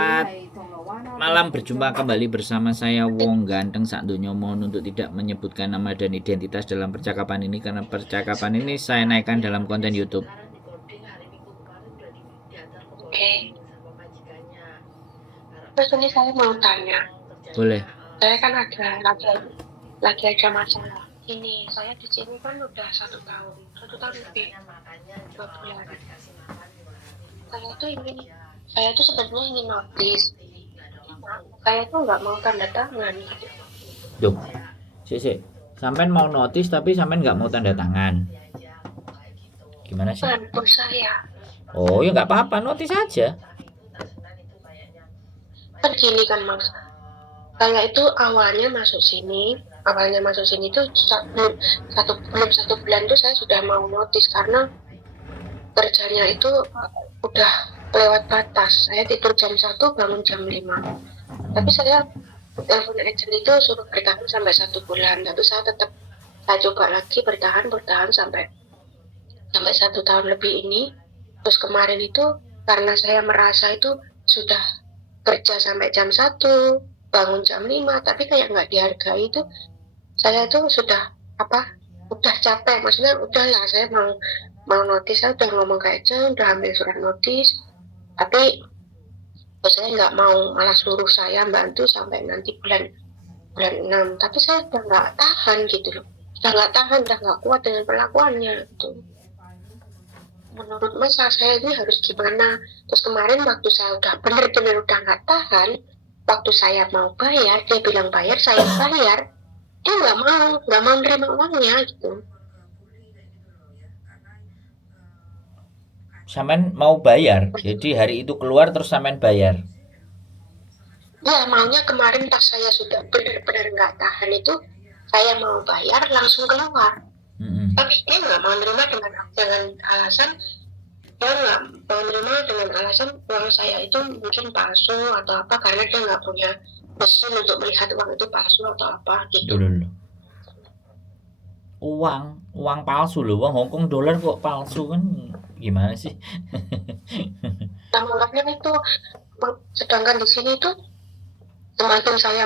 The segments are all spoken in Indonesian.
Selamat malam, berjumpa kembali bersama saya Wong Ganteng Sak Donya. Mohon untuk tidak menyebutkan nama dan identitas dalam percakapan ini, karena percakapan ini saya naikkan dalam konten YouTube. Oke. Terus ini saya mau tanya. Boleh. Saya kan lagi ada masalah. Ini saya di sini kan udah 1 tahun lebih 2 bulan. Saya tuh sebenarnya ingin notis. Saya tuh nggak mau tanda tangan. Duh, sih. Sampai mau notis tapi sampai nggak mau tanda tangan. Gimana sih? Bos saya. Oh ya nggak apa-apa, notis aja. Kan gini kan Mas. Saya itu awalnya masuk sini tuh belum satu bulan tuh saya sudah mau notis karena kerjanya itu udah lewat batas. Saya tidur jam 1 bangun jam 5. Tapi saya telepon agent itu suruh bertahan sampai 1 bulan, tapi saya coba lagi bertahan sampai 1 tahun lebih ini. Terus kemarin itu karena saya merasa itu sudah kerja sampai jam 1 bangun jam 5 tapi kayak nggak dihargai, itu saya tuh udah capek, maksudnya udahlah saya mau notis. Saya udah ngomong kayak aja, udah ambil surat notis, tapi saya nggak mau, malah suruh saya bantu sampai nanti bulan 6. Tapi saya udah nggak tahan gitu loh, udah nggak kuat dengan perlakuannya gitu. Menurut Mas, saya ini harus gimana? Terus kemarin waktu saya udah bener-bener udah nggak tahan, waktu saya mau bayar, dia bilang bayar, saya bayar, dia nggak mau nerima uangnya gitu. Sampai mau bayar, jadi hari itu keluar terus sampai bayar. Ya, maunya kemarin pas saya sudah benar-benar nggak tahan itu, saya mau bayar langsung keluar. Tapi dia nggak mau nerima dengan alasan uang saya itu mungkin palsu atau apa, karena dia nggak punya mesin untuk melihat uang itu palsu atau apa gitu. Uang palsu loh, uang Hongkong dolar kok palsu, kan gimana sih? Nah, makanya itu, sedangkan di sini tuh semakin saya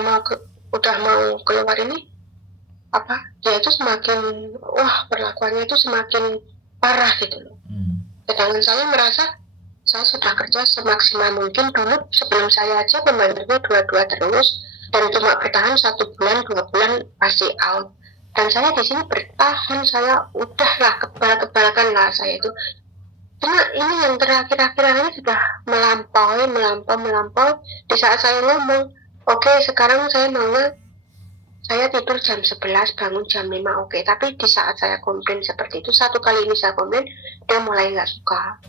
udah mau keluar ini, dia itu semakin perlakuannya itu semakin parah gitu loh. Sedangkan saya merasa saya sudah kerja semaksimal mungkin dulu. Sebelum saya aja pembantunya 2 terus, dan cuma bertahan 1 bulan 2 bulan pasti out. Dan saya di sini bertahan, saya udahlah kebal-kebalkan lah saya itu. Cuma ini yang terakhir-akhir ini sudah melampau. Di saat saya ngomong, oke, sekarang saya maunya saya tidur jam 11 bangun jam 5, oke. Tapi di saat saya komplain seperti itu, 1 kali ini saya komplain, dia mulai nggak suka.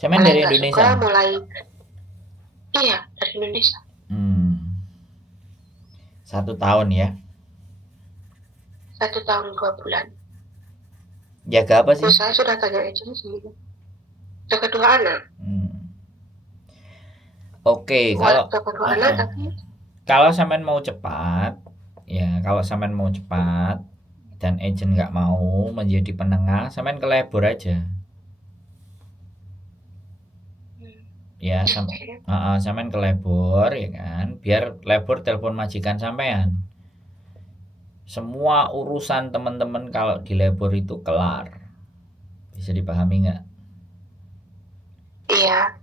Saya dari Indonesia. Iya, dari Indonesia. 1 tahun ya? 1 tahun 2 bulan. Jaga apa sih? Saya sudah tanya agent sih. Jaga 2 anak. Oke, kalau sampean mau cepat, dan agent nggak mau menjadi penengah, sampean ke labor aja. Ya, sampean ke labor ya kan, biar labor telepon majikan sampean. Semua urusan teman-teman kalau di labor itu kelar. Bisa dipahami nggak? Iya.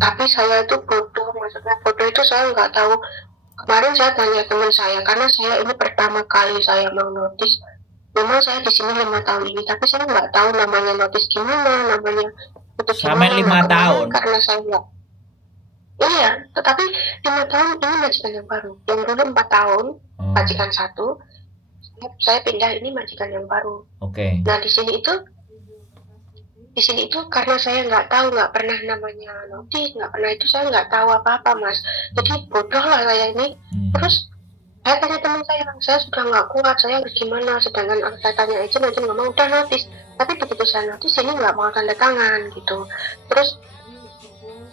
Tapi saya itu bodoh, maksudnya bodoh itu saya nggak tahu. Kemarin saya tanya teman saya, karena saya ini pertama kali saya mau notis. Memang saya di sini 5 tahun ini, tapi saya nggak tahu namanya notis gimana, namanya itu sampai 5 tahun. Karena saya nggak. Iya, tetapi 5 tahun ini majikan yang baru. Yang dulu 4 tahun, majikan 1. Saya pindah, ini majikan yang baru. Oke. Nah, di sini itu karena saya nggak pernah namanya notis, nggak pernah itu, saya nggak tahu apa-apa Mas. Jadi bodoh lah saya ini. Terus saya tanya teman saya sudah nggak kuat, saya harus gimana? Sedangkan saya tanya aja ngomong udah notis, tapi begitu saya notis ini nggak mau tanda tangan gitu. Terus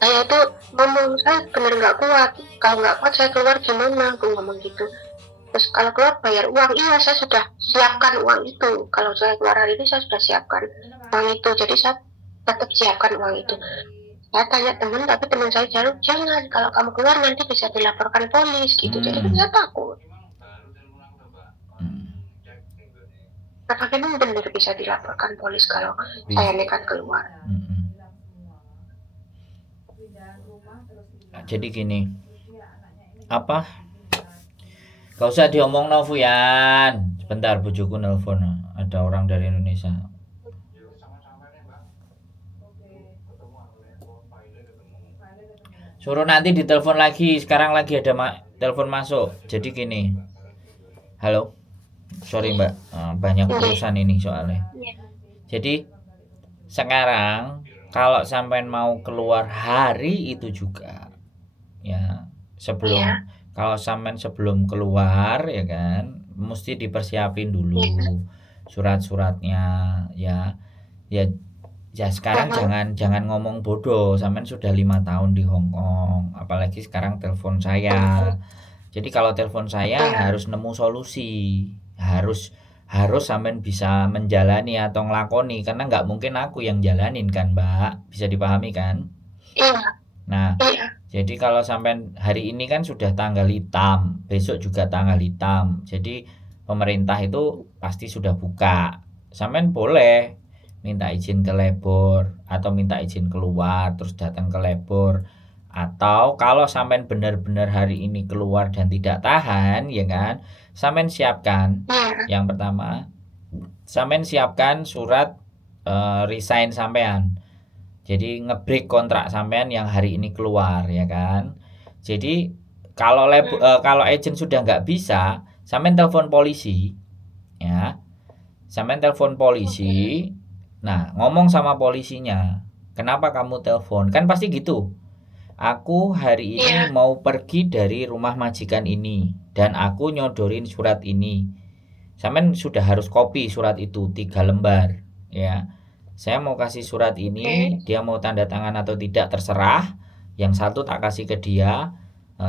saya itu ngomong, saya bener nggak kuat, kalau nggak kuat saya keluar gimana, aku ngomong gitu. Terus kalau keluar bayar uang, iya saya sudah siapkan uang itu. Kalau saya keluar hari ini saya sudah siapkan uang itu, jadi saya tetap siapkan uang itu. Saya tanya teman, tapi teman saya jawab, jangan, kalau kamu keluar nanti bisa dilaporkan polis gitu. Jadi kan saya takut. Apakah memang benar bisa dilaporkan polis kalau saya nekat keluar? Jadi gini, apa? Gak usah diomong no Fuyan. Sebentar, bujuku nelpon. Ada orang dari Indonesia. Suruh nanti ditelepon lagi. Sekarang lagi ada telepon masuk. Jadi gini. Halo. Sorry Mbak, banyak urusan ini soalnya. Jadi sekarang kalau sampean mau keluar hari itu juga, ya sebelum kalau sampean sebelum keluar ya kan, mesti dipersiapin dulu surat-suratnya ya. Ya sekarang jangan ngomong bodoh. Sampean sudah 5 tahun di Hong Kong, apalagi sekarang telepon saya. Jadi kalau telepon saya harus nemu solusi, harus sampean bisa menjalani atau ngelakoni, karena nggak mungkin aku yang jalanin kan Mbak, bisa dipahami kan? Nah, jadi kalau sampean hari ini kan sudah tanggal hitam, besok juga tanggal hitam. Jadi pemerintah itu pasti sudah buka. Sampean boleh minta izin ke labor atau minta izin keluar terus datang ke labor, atau kalau sampean benar-benar hari ini keluar dan tidak tahan ya kan, sampean siapkan yang pertama, sampean siapkan surat resign sampean, jadi ngebreak kontrak sampean yang hari ini keluar ya kan. Jadi kalau kalau agent sudah nggak bisa, sampean telepon polisi ya, sampean telepon polisi. Nah, ngomong sama polisinya, kenapa kamu telepon? Kan pasti gitu. Aku hari ini mau pergi dari rumah majikan ini dan aku nyodorin surat ini. Sampean sudah harus copy surat itu 3 lembar ya. Saya mau kasih surat ini, dia mau tanda tangan atau tidak terserah. Yang satu tak kasih ke dia.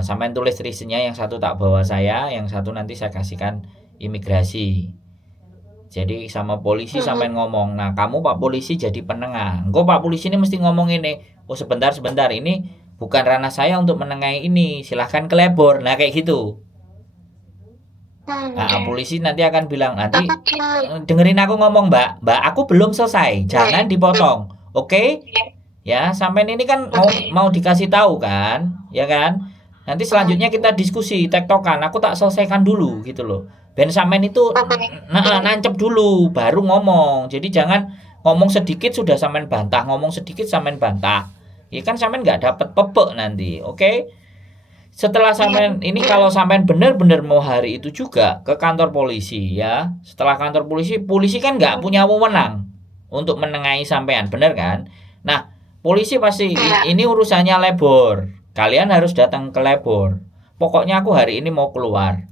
Sampean tulis reasonnya, yang satu tak bawa saya, yang satu nanti saya kasihkan imigrasi. Jadi sama polisi sampean ngomong, nah kamu Pak Polisi jadi penengah. Engko Pak Polisi ini mesti ngomong ini, oh sebentar ini bukan ranah saya untuk menengahi ini, silahkan ke labor. Nah kayak gitu. Nah polisi nanti akan bilang, nanti dengerin aku ngomong Mbak, aku belum selesai, jangan dipotong, oke? Ya sampean ini kan mau dikasih tahu kan, ya kan? Nanti selanjutnya kita diskusi tektokan, aku tak selesaikan dulu gitu loh. Ben sampean itu nancep dulu baru ngomong. Jadi jangan ngomong sedikit sudah sampean bantah, ngomong sedikit sampean bantah. Ya kan sampean nggak dapat pepek nanti, oke? Setelah sampean ini, kalau sampean benar-benar mau hari itu juga ke kantor polisi ya. Setelah kantor polisi kan nggak punya wewenang untuk menengahi sampean, benar kan? Nah, polisi pasti ini urusannya labor. Kalian harus datang ke labor. Pokoknya aku hari ini mau keluar.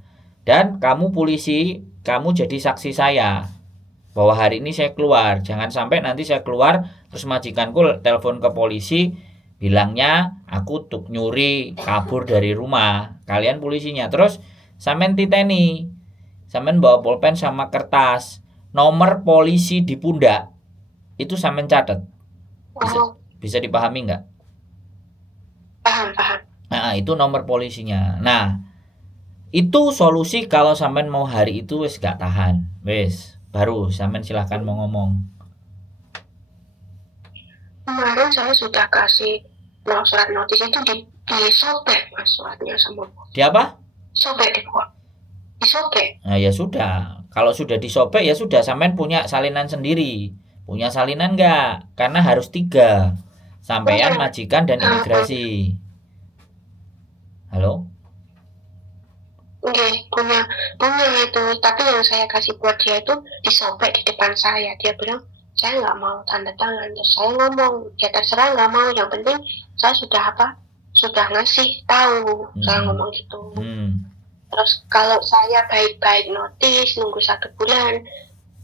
Dan kamu polisi, kamu jadi saksi saya bahwa hari ini saya keluar. Jangan sampai nanti saya keluar terus majikanku telepon ke polisi bilangnya aku tuh nyuri kabur dari rumah. Kalian polisinya. Terus sampean titeni. Sampean bawa pulpen sama kertas. Nomor polisi di pundak. Itu sampean catat. Bisa dipahami nggak? Paham. Nah, itu nomor polisinya. Nah, itu solusi kalau sampean mau hari itu wis gak tahan. Wis, baru sampean silahkan mau ngomong. Kemarin saya sudah kasih surat notis itu disobek Mas suratnya sama. Di apa? Sobek disobek. Nah, ya sudah. Kalau sudah disobek ya sudah, sampean punya salinan sendiri. Punya salinan enggak? Karena harus 3. Sampean, majikan dan imigrasi. Halo? Punya itu, tapi yang saya kasih buat dia itu disobek di depan saya. Dia bilang saya nggak mau tanda tangan. Ya, saya ngomong ya terserah, nggak mau, yang penting saya sudah ngasih tahu. Saya ngomong gitu. Terus kalau saya baik-baik notis nunggu 1 bulan,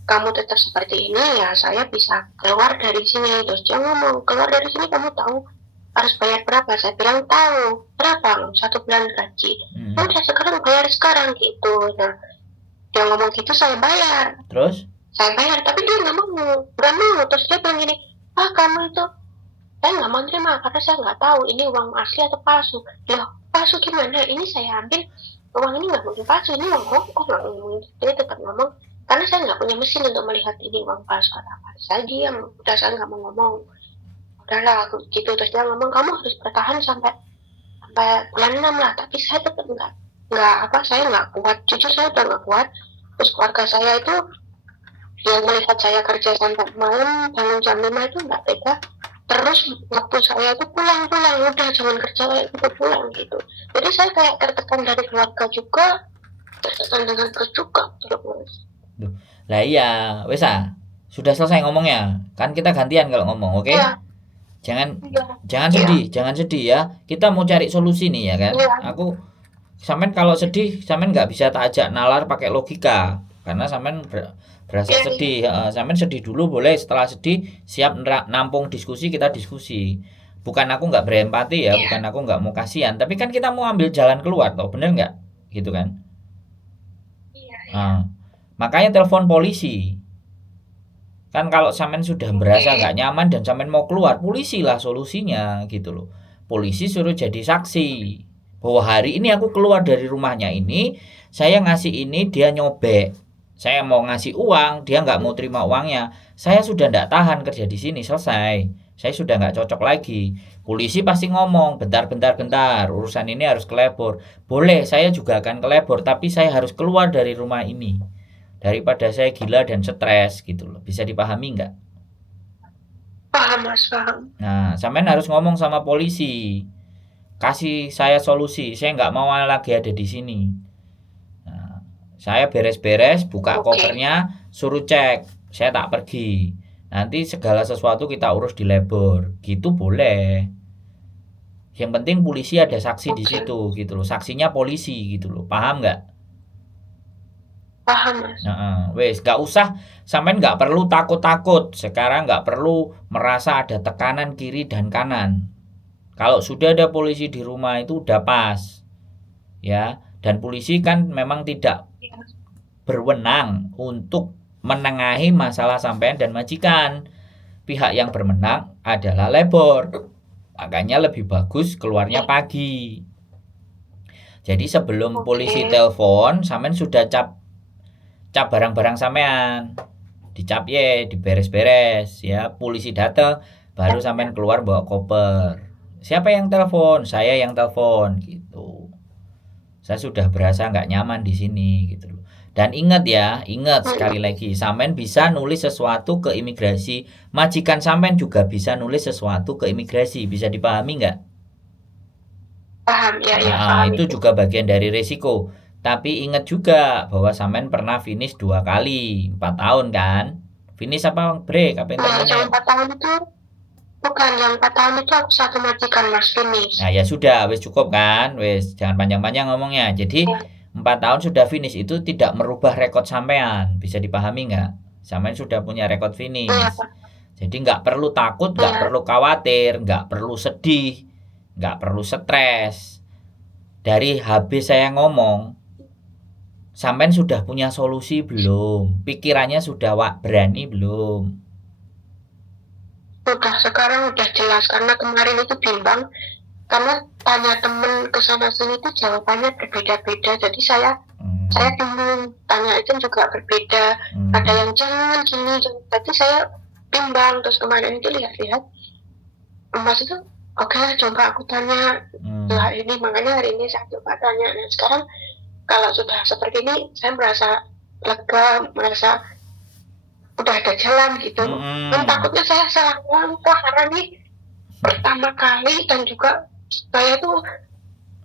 kamu tetap seperti ini ya saya bisa keluar dari sini. Terus dia ngomong, keluar dari sini kamu tahu harus bayar berapa? Saya bilang tahu. Berapa? 1 bulan gaji. Udah sekarang bayar sekarang gitu. Nah, dia ngomong gitu saya bayar. Terus? Saya bayar, tapi dia nggak mau. Terus dia bilang gini, kamu itu saya nggak mau terima karena saya nggak tahu ini uang asli atau palsu. Loh, palsu gimana? Ini saya ambil uang ini nggak mungkin palsu, ini uang Hongkong, nggak ngomong. Dia tetap ngomong karena saya nggak punya mesin untuk melihat ini uang palsu atau apa. Saya diam, udah saya nggak mau ngomong. Udahlah aku gitu, terus dia ngomong kamu harus bertahan sampai bulan 6 lah, tapi saya tetap saya nggak kuat, jujur saya udah nggak kuat. Terus keluarga saya itu yang melihat saya kerja sampai malam bangun jam 5 itu nggak tega, terus waktu saya itu pulang udah jangan kerja kayak gitu, pulang gitu. Jadi saya kayak tertekan dari keluarga juga, tertekan dengan bos juga terus. Lah iya, wes sudah selesai ngomongnya. Kan kita gantian kalau ngomong, oke? Iya, Jangan iya, jangan sedih ya. Kita mau cari solusi nih ya kan. iya, Aku sampean kalau sedih, sampean nggak bisa tak ajak nalar pakai logika. Karena sampean berasa iya, sedih. Sampean sedih dulu boleh. Setelah sedih siap nampung diskusi, kita diskusi. Bukan aku nggak berempati ya, iya, bukan aku nggak mau kasihan. Tapi kan kita mau ambil jalan keluar, toh bener nggak? Gitu kan? iya, iya. Ah, makanya telepon polisi. Kan kalau sampean sudah berasa nggak nyaman dan sampean mau keluar, polisi lah solusinya gitu loh. Polisi suruh jadi saksi bahwa hari ini aku keluar dari rumahnya ini, saya ngasih ini, dia nyobek. Saya mau ngasih uang, dia nggak mau terima uangnya. Saya sudah nggak tahan kerja di sini, selesai. Saya sudah nggak cocok lagi. Polisi pasti ngomong, bentar, urusan ini harus kelebor. Boleh, saya juga akan kelebor, tapi saya harus keluar dari rumah ini daripada saya gila dan stres gitu loh. Bisa dipahami nggak? Paham mas, paham. Nah, sampean harus ngomong sama polisi. Kasih saya solusi. Saya nggak mau lagi ada di sini. Nah, saya beres-beres, buka Oke, kopernya, suruh cek. Saya tak pergi. Nanti segala sesuatu kita urus di labor. Gitu boleh. Yang penting polisi ada saksi di oke, situ gitu loh. Saksinya polisi gitu loh. Paham nggak? paham mas. Nah, wes nggak usah sampean nggak perlu takut-takut. Sekarang nggak perlu merasa ada tekanan kiri dan kanan. Kalau sudah ada polisi di rumah itu udah pas, ya. Dan polisi kan memang tidak Iya, berwenang untuk menengahi masalah sampean dan majikan. Pihak yang berwenang adalah labor. Makanya lebih bagus keluarnya pagi. Jadi sebelum oke, polisi telepon, sampean sudah cap cap barang-barang sampean. Dicap ye, diberes-beres ya. Polisi datang baru sampean keluar bawa koper. Siapa yang telepon? Saya yang telepon gitu. Saya sudah berasa nggak nyaman di sini gitu loh. Dan ingat ya, ingat sekali lagi, sampean bisa nulis sesuatu ke imigrasi, majikan sampean juga bisa nulis sesuatu ke imigrasi, bisa dipahami nggak? paham, ya, ya, Nah, paham itu itu. juga bagian dari resiko. Tapi ingat juga bahwa sampean pernah finish 2 kali, 4 tahun kan? Finish apa break, apa yang Nah, yang terminate? 4 tahun itu, bukan, yang 4 tahun itu aku satu majikan mas, finish. Nah, ya sudah, wis cukup kan? Wis jangan panjang-panjang ngomongnya. Jadi Ya, 4 tahun sudah finish itu tidak merubah rekod sampean. Bisa dipahami nggak? Sampean sudah punya rekod iya, finish. Pak. Jadi nggak perlu takut, nggak Iya, perlu khawatir, nggak perlu sedih, nggak perlu stres. Dari habis saya ngomong, sampean sudah punya solusi belum? Pikirannya sudah berani belum? udah, sekarang udah jelas, karena kemarin itu bimbang, karena tanya temen ke sana sini itu jawabannya berbeda-beda, jadi saya Hmm, bingung, tanya itu juga berbeda, ada hmm, yang jangan gini, jadi saya bimbang. Terus kemarin itu lihat-lihat mas itu, oke, coba aku tanya hmm, hari ini, makanya hari ini saya coba tanya. Nah sekarang kalau sudah seperti ini saya merasa lega, merasa udah ada jalan gitu hmm, loh. Dan hmm. takutnya saya salah langkah karena ini pertama kali, dan juga saya tuh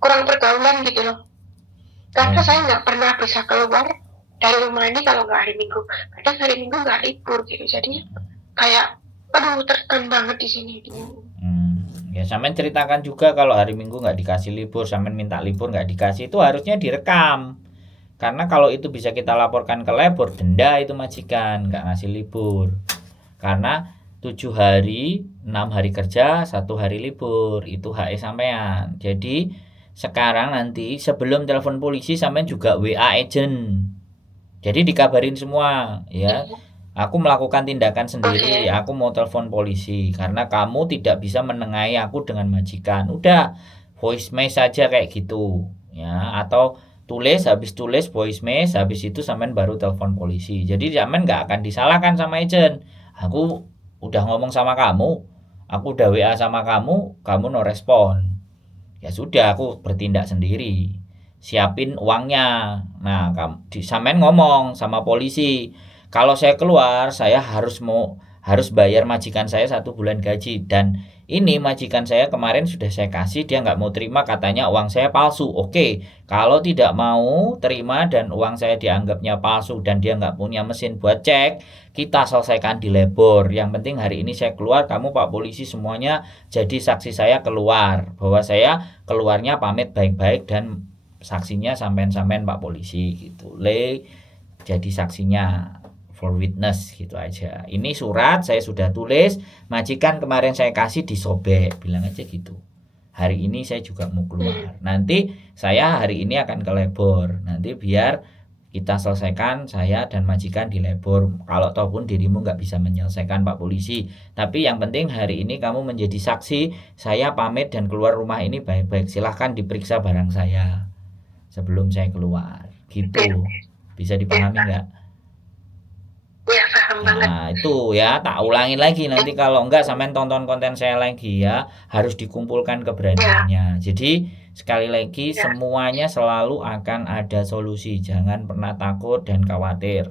kurang pergaulan gitu loh, karena Oh, saya nggak pernah bisa keluar dari rumah ini kalau nggak hari Minggu. Kadang hari Minggu nggak libur gitu, jadi kayak aduh tertekan banget di sini gitu. Ya sampean ceritakan juga kalau hari Minggu nggak dikasih libur, sampean minta libur nggak dikasih, itu harusnya direkam. Karena kalau itu bisa kita laporkan ke labor, denda itu majikan, nggak ngasih libur. Karena 7 hari, 6 hari kerja, 1 hari libur, itu HE sampean. Jadi sekarang nanti sebelum telepon polisi sampean juga WA agent. Jadi dikabarin semua ya. Aku melakukan tindakan sendiri, Oke. aku mau telepon polisi karena kamu tidak bisa menengahi aku dengan majikan. Udah, voice message saja kayak gitu. Ya, atau habis tulis voice message, habis itu sampean baru telepon polisi. Jadi sampean nggak akan disalahkan sama agent. Aku udah ngomong sama kamu, aku udah WA sama kamu, kamu no respon. Ya sudah, aku bertindak sendiri. Siapin uangnya. Nah, sampean ngomong sama polisi, kalau saya keluar, saya harus bayar majikan saya 1 bulan gaji. Dan ini majikan saya kemarin sudah saya kasih, dia nggak mau terima, katanya uang saya palsu. Oke, kalau tidak mau terima dan uang saya dianggapnya palsu dan dia nggak punya mesin buat cek, kita selesaikan di labor. Yang penting hari ini saya keluar, kamu Pak Polisi semuanya jadi saksi saya keluar. Bahwa saya keluarnya pamit baik-baik dan saksinya sampean-sampean Pak Polisi gitu. Jadi saksinya for witness gitu aja. Ini surat saya sudah tulis, majikan kemarin saya kasih disobek, bilang aja gitu. Hari ini saya juga mau keluar. Nanti saya hari ini akan ke labor. Nanti biar kita selesaikan saya dan majikan di labor. Kalau ataupun dirimu nggak bisa menyelesaikan Pak Polisi. Tapi yang penting hari ini kamu menjadi saksi. Saya pamit dan keluar rumah ini baik-baik. Silahkan diperiksa barang saya sebelum saya keluar. Oke. Gitu. Bisa Ya, dipahami nggak? ya paham banget. Nah, itu ya, tak ulangin lagi nanti kalau enggak sampean tonton konten saya lagi ya, harus dikumpulkan Ya, keberaniannya. Jadi, sekali lagi ya, semuanya selalu akan ada solusi. Jangan pernah takut dan khawatir.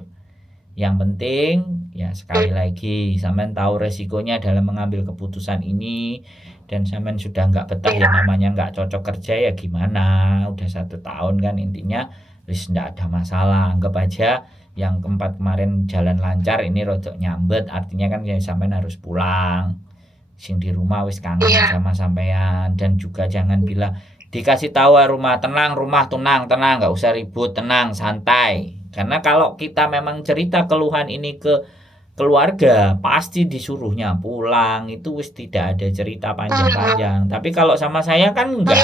Yang penting ya sekali lagi sampean tahu resikonya dalam mengambil keputusan ini dan sampean sudah nggak betah ya ya, namanya nggak cocok kerja ya gimana udah 1 tahun kan intinya wis nggak ada masalah anggap aja yang keempat kemarin jalan lancar ini rodok nyambet artinya kan ya sampean harus pulang sing di rumah wis kangen ya, sama sampean dan juga jangan bilang dikasih tahu rumah tenang tenang nggak usah ribut tenang santai karena kalau kita memang cerita keluhan ini ke keluarga pasti disuruhnya pulang itu wis tidak ada cerita panjang-panjang tapi kalau sama saya kan enggak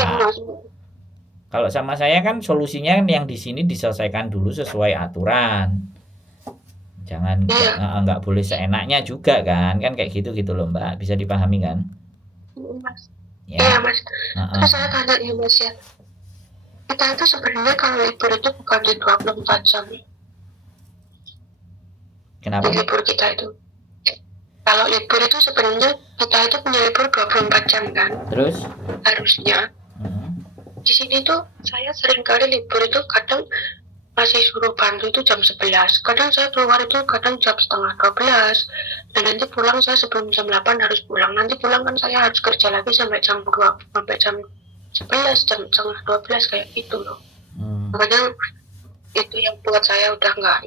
kalau sama saya kan solusinya kan yang di sini diselesaikan dulu sesuai aturan jangan ya, nggak boleh seenaknya juga kan kayak gitu gitu loh Mbak bisa dipahami kan Mas. Iya, ya Mas. Heeh. Terus saya tanya ya, Mas ya. Kita itu sebenarnya kalau libur itu bukan di 24 jam. Di Kenapa? libur kita itu. Kalau libur itu sebenarnya kita itu punya libur 24 jam kan. Terus? Harusnya. Heeh. Di sini tuh saya sering kali libur itu kadang masih suruh bantu itu jam 11. Kadang saya keluar itu kadang jam setengah 12. Dan nanti pulang saya sebelum jam 8 harus pulang. Nanti pulang kan saya harus kerja lagi sampai jam 2, sampai jam 11, jam setengah 12 kayak gitu loh. Hmm. Makanya itu yang buat saya udah nggak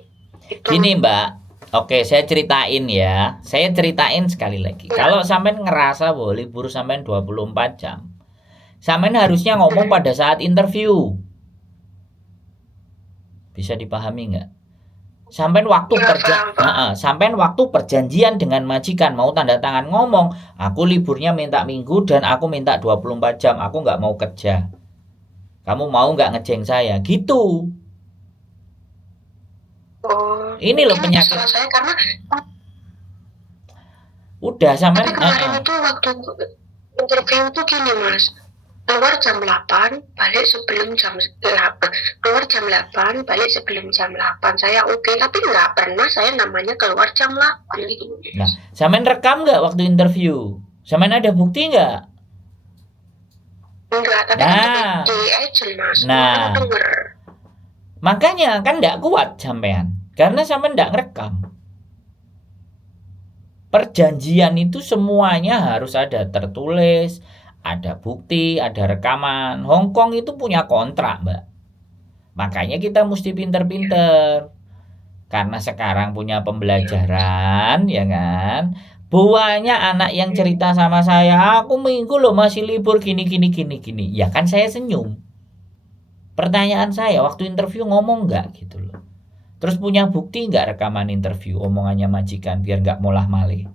itu. Gini Mbak, oke saya ceritain ya. Saya ceritain sekali lagi. Ya. Kalau sampean ngerasa bahwa libur sampean 24 jam, sampean harusnya ngomong pada saat interview. Bisa dipahami nggak? Sampean waktu perjanjian dengan majikan mau tanda tangan ngomong, aku liburnya minta minggu dan aku minta 24 jam, aku nggak mau kerja. Kamu mau nggak ngejeng saya? Gitu. Oh, Ini loh mungkin penyakit. salah saya karena Udah tapi sampean kemarin itu waktu interview itu gini Mas, keluar jam 8 balik sebelum jam 8, keluar jam 8 balik sebelum jam 8, saya oke, tapi nggak pernah saya namanya keluar jam 8 gitu. Nah, sampean rekam nggak waktu interview? Sampean ada bukti nggak? Enggak, tapi Nah, di agent Mas, nah, denger. makanya kan nggak kuat sampean, karena sampean nggak ngerekam. Perjanjian itu semuanya harus ada tertulis, ada bukti, ada rekaman. Hong Kong itu punya kontrak, Mbak. Makanya kita mesti pinter-pinter. Karena sekarang punya pembelajaran, ya kan? Banyak anak yang cerita sama saya, aku minggu loh masih libur gini gini gini gini. Ya kan saya senyum. Pertanyaan saya waktu interview ngomong nggak gitu loh. Terus punya bukti nggak rekaman interview omongannya majikan biar nggak molah malih.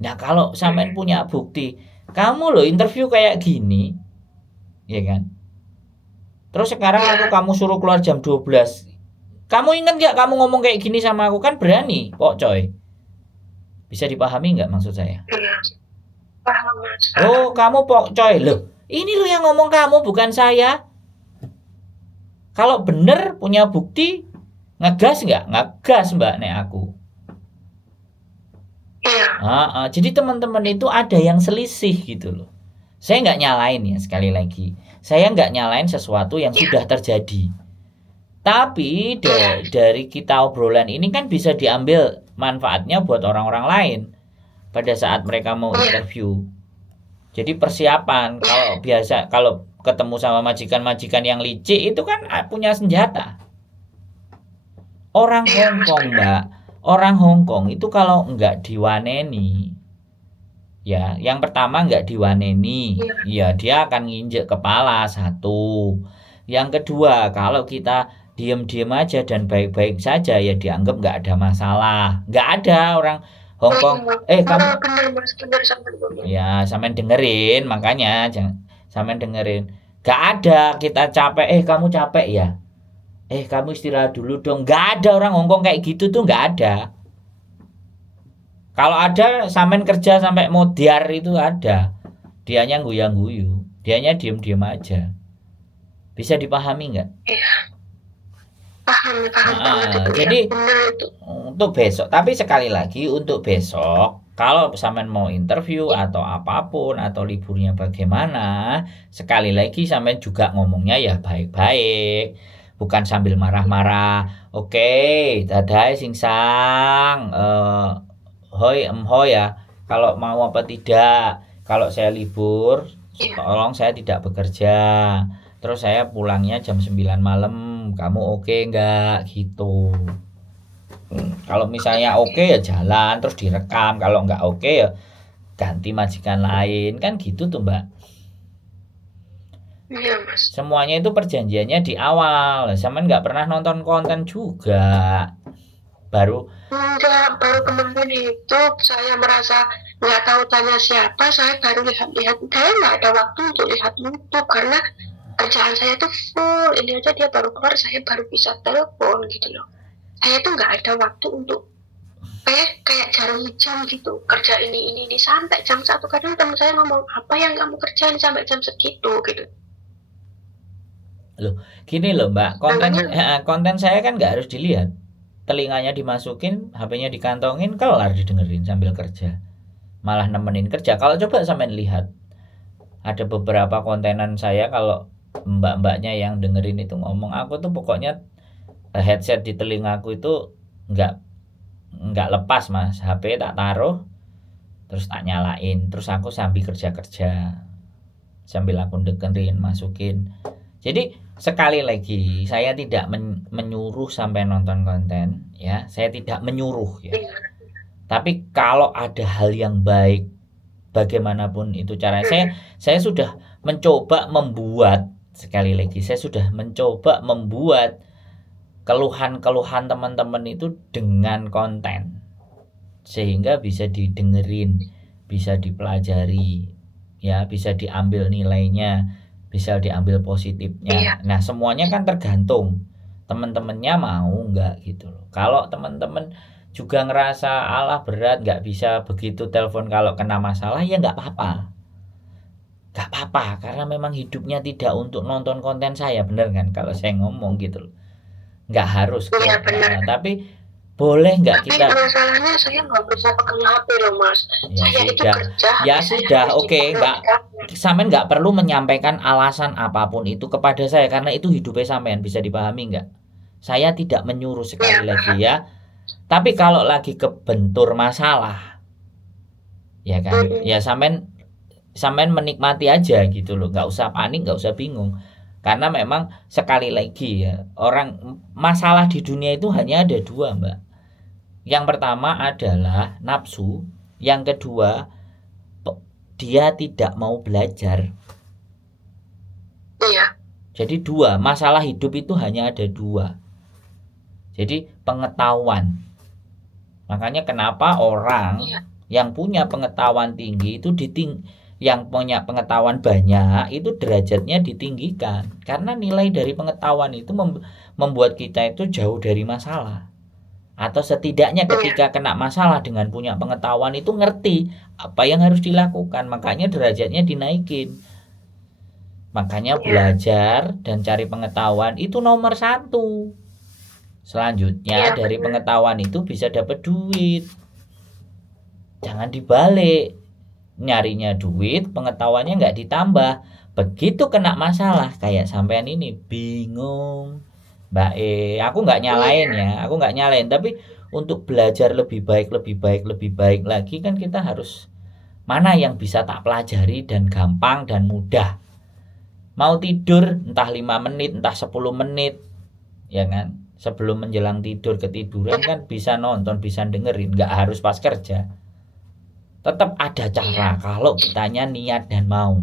Nah kalau sampean punya bukti, kamu loh interview kayak gini, ya kan? Terus sekarang kamu suruh keluar jam 12. Kamu ingat nggak kamu ngomong kayak gini sama aku? Kan berani kok coy. Bisa dipahami nggak maksud saya? Iya, paham Mas. Oh kamu pok coy. Loh ini lo yang ngomong kamu bukan saya. Kalau bener punya bukti ngegas nggak? Ngegas mbak nek aku. Iya, Jadi teman-teman itu ada yang selisih gitu loh. Saya nggak nyalain ya sekali lagi. Saya nggak nyalain sesuatu yang sudah terjadi. Tapi dari kita obrolan ini kan bisa diambil manfaatnya buat orang-orang lain pada saat mereka mau interview. Jadi persiapan kalau ketemu sama majikan-majikan yang licik itu kan punya senjata. Orang Hongkong, Mbak. Orang Hongkong itu kalau nggak diwaneni, ya, yang pertama nggak diwaneni, ya dia akan nginjek kepala satu. Yang kedua, kalau kita diem-diem aja dan baik-baik saja ya dianggap nggak ada masalah. Nggak ada orang Hongkong. Kamu benar Mas, benar sampai ya sampean dengerin, makanya jangan sampean dengerin. Nggak ada kita capek, kamu capek ya. Kamu istirahat dulu dong. Nggak ada orang Hongkong kayak gitu tuh nggak ada. Kalau ada sampean kerja sampai modiar itu ada. Dianya guyang-guyu. Dianya diem-diem aja. Bisa dipahami nggak? Iya. Paham banget. Jadi untuk besok, tapi sekali lagi untuk besok, kalau sampean mau interview atau apapun atau liburnya bagaimana, sekali lagi sampean juga ngomongnya ya baik-baik. Bukan sambil marah-marah. Oke, dadai singsang, hoi emho ya. Kalau mau apa tidak. Kalau saya libur, tolong saya tidak bekerja. Terus saya pulangnya jam 9 malam. Kamu oke nggak gitu. Kalau misalnya oke ya jalan terus direkam. Kalau nggak oke ya ganti majikan lain. Kan gitu tuh Mbak. Iya Mas. Semuanya itu perjanjiannya di awal. Sama nggak pernah nonton konten juga. Baru kemarin itu saya merasa nggak tahu tanya siapa, saya baru lihat-lihat. Saya nggak ada waktu untuk lihat YouTube karena kerjaan saya tuh full. Ini aja dia baru keluar, saya baru bisa telepon gitu loh. Saya tuh nggak ada waktu untuk kayak jarum jam gitu, kerja ini sampai jam 1. Kadang teman saya ngomong, apa yang kamu kerjain sampai jam segitu gitu. Loh, gini loh Mbak, konten saya kan nggak harus dilihat. Telinganya dimasukin, HP-nya dikantongin, kelar didengerin sambil kerja. Malah nemenin kerja. Kalau coba sampean lihat, ada beberapa kontenan saya kalau mbak-mbaknya yang dengerin itu ngomong, aku tuh pokoknya headset di telingaku itu nggak lepas Mas. HP tak taruh, terus tak nyalain, terus aku sambil kerja-kerja, sambil aku dengerin, masukin. Jadi sekali lagi saya tidak menyuruh sampai nonton konten ya, saya tidak menyuruh ya. Tapi kalau ada hal yang baik, bagaimanapun itu caranya, saya sudah mencoba membuat, sekali lagi saya sudah mencoba membuat keluhan-keluhan teman-teman itu dengan konten sehingga bisa didengerin, bisa dipelajari ya, bisa diambil nilainya, bisa diambil positifnya. Nah semuanya kan tergantung teman-temannya mau nggak gitu loh. Kalau teman-teman juga ngerasa alah berat nggak bisa begitu telepon kalau kena masalah, ya nggak apa-apa. Nggak apa-apa karena memang hidupnya tidak untuk nonton konten saya, bener kan kalau saya ngomong gitu loh. Nggak harus kok. Tapi boleh nggak kita? Masalahnya saya nggak bisa pegang HP loh Mas. Saya itu kerja. Ya sudah, oke, sampean nggak perlu menyampaikan alasan apapun itu kepada saya karena itu hidupnya sampean, bisa dipahami nggak? Saya tidak menyuruh sekali lagi ya. Tapi kalau lagi kebentur masalah, ya kan, ya sampean menikmati aja gitu loh, nggak usah panik, nggak usah bingung. Karena memang sekali lagi ya, masalah di dunia itu hanya ada dua Mbak. Yang pertama adalah nafsu, yang kedua dia tidak mau belajar. Iya. Jadi dua, masalah hidup itu hanya ada dua. Jadi pengetahuan. Makanya kenapa orang yang punya pengetahuan tinggi itu yang punya pengetahuan banyak itu derajatnya ditinggikan karena nilai dari pengetahuan itu membuat kita itu jauh dari masalah. Atau setidaknya ketika kena masalah dengan punya pengetahuan itu ngerti apa yang harus dilakukan, makanya derajatnya dinaikin. Makanya belajar dan cari pengetahuan itu nomor 1. Selanjutnya dari pengetahuan itu bisa dapat duit. Jangan dibalik, nyarinya duit, pengetahuannya nggak ditambah. Begitu kena masalah kayak sampean ini bingung. Mbak aku nggak nyalain ya, aku nggak nyalain, tapi untuk belajar lebih baik lagi kan kita harus mana yang bisa tak pelajari dan gampang dan mudah. Mau tidur entah 5 menit, entah 10 menit, ya kan? Sebelum menjelang tidur ketiduran kan bisa nonton, bisa dengerin, nggak harus pas kerja. Tetap ada cara kalau kitanya niat dan mau.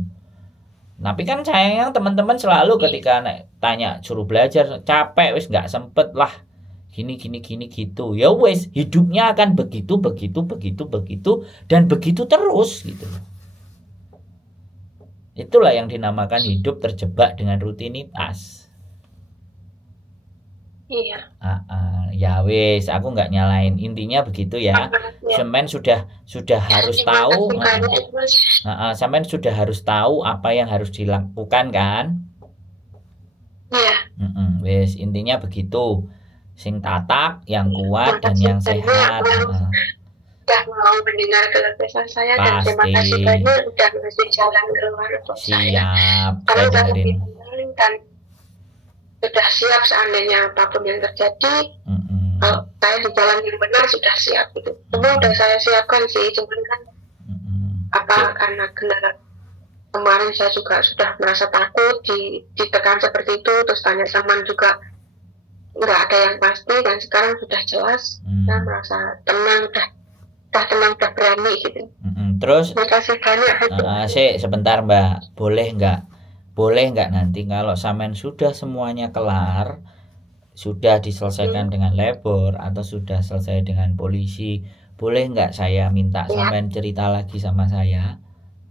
Tapi kan sayang teman-teman selalu ketika tanya suruh belajar capek wis nggak sempet lah gini gitu ya wis hidupnya akan begitu dan begitu terus gitu. Itulah yang dinamakan hidup terjebak dengan rutinitas. Iya. Ya wis aku nggak nyalain, intinya begitu ya. Semen sudah harus tahu. Semen sudah harus tahu apa yang harus dilakukan kan. Iya. Wis intinya begitu. Sing tatak yang kuat dan yang sehat. Udah mau mendengar keluh kesah saya dan terima kasih banyak udah ngasih jalan keluar untuk saya. Kalau udah lebih tenang dan sudah siap seandainya apapun yang terjadi, kalau saya di jalan yang benar sudah siap gitu. Semua udah saya siapkan sih, cuman kan karena kemarin saya juga sudah merasa takut ditekan seperti itu, terus tanya teman juga nggak ada yang pasti, dan sekarang sudah jelas, saya merasa tenang, udah berani gitu. Terus terima kasih banyak. Sebentar Mbak, boleh nggak nanti kalau sampean sudah semuanya kelar, sudah diselesaikan dengan labor atau sudah selesai dengan polisi, boleh nggak saya minta sampean cerita lagi sama saya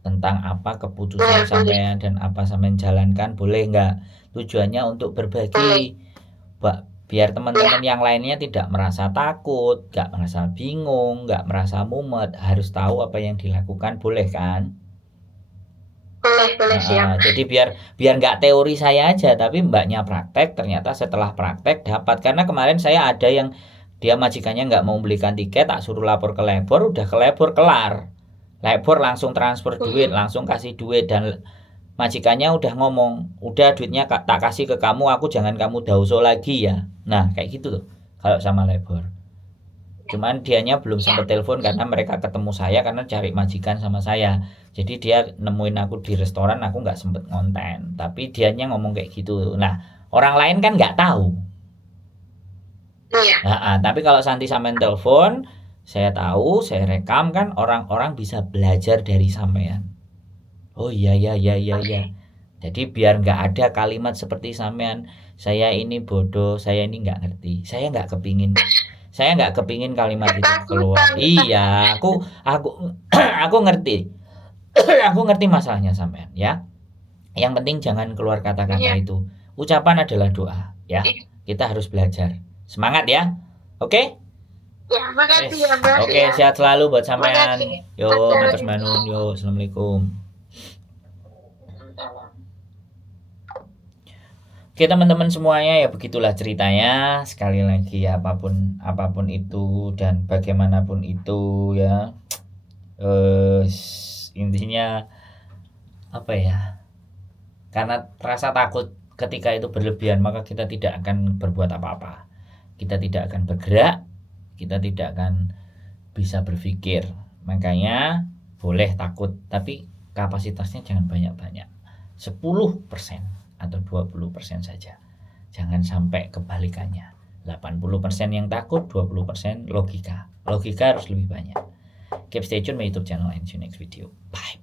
tentang apa keputusan sampean dan apa sampean jalankan, boleh nggak? Tujuannya untuk berbagi, biar teman-teman yang lainnya tidak merasa takut, nggak merasa bingung, nggak merasa mumet, harus tahu apa yang dilakukan, boleh kan? Boleh siap. Jadi biar nggak teori saya aja, tapi mbaknya praktek, ternyata setelah praktek dapat. Karena kemarin saya ada yang dia majikannya nggak mau belikan tiket, tak suruh lapor ke labor, udah ke labor kelar. Labor langsung transfer duit, langsung kasih duit, dan majikannya udah ngomong, udah duitnya tak kasih ke kamu, aku jangan kamu dauso lagi ya. Nah kayak gitu tuh kalau sama labor. Cuman dianya belum sempat telepon karena mereka ketemu saya karena cari majikan sama saya. Jadi dia nemuin aku di restoran, aku nggak sempet ngonten. Tapi dianya ngomong kayak gitu. Nah orang lain kan nggak tahu. Tapi kalau Santi sampean telepon, saya tahu, saya rekam kan, orang-orang bisa belajar dari sampean. Oh iya. Jadi biar nggak ada kalimat seperti sampean, saya ini bodoh, saya ini nggak ngerti. Saya nggak kepingin kalimat itu keluar. Iya, aku ngerti. Aku ngerti masalahnya sampean ya. Yang penting jangan keluar kata-kata itu. Ucapan adalah doa ya. Kita harus belajar. Semangat ya. Oke? Ya, makasih ya, Mbak. Oke, sehat selalu buat sampean. Yo, matur manun. Yo, assalamualaikum. Oke teman-teman semuanya, ya begitulah ceritanya. Sekali lagi ya, apapun itu dan bagaimanapun itu ya, intinya apa ya, karena rasa takut ketika itu berlebihan maka kita tidak akan berbuat apa-apa, kita tidak akan bergerak, kita tidak akan bisa berpikir. Makanya boleh takut, tapi kapasitasnya jangan banyak-banyak, 10% atau 20% saja. Jangan sampai kebalikannya, 80% yang takut, 20% logika harus lebih banyak. Keep stay tune my YouTube channel and see you next video. Bye.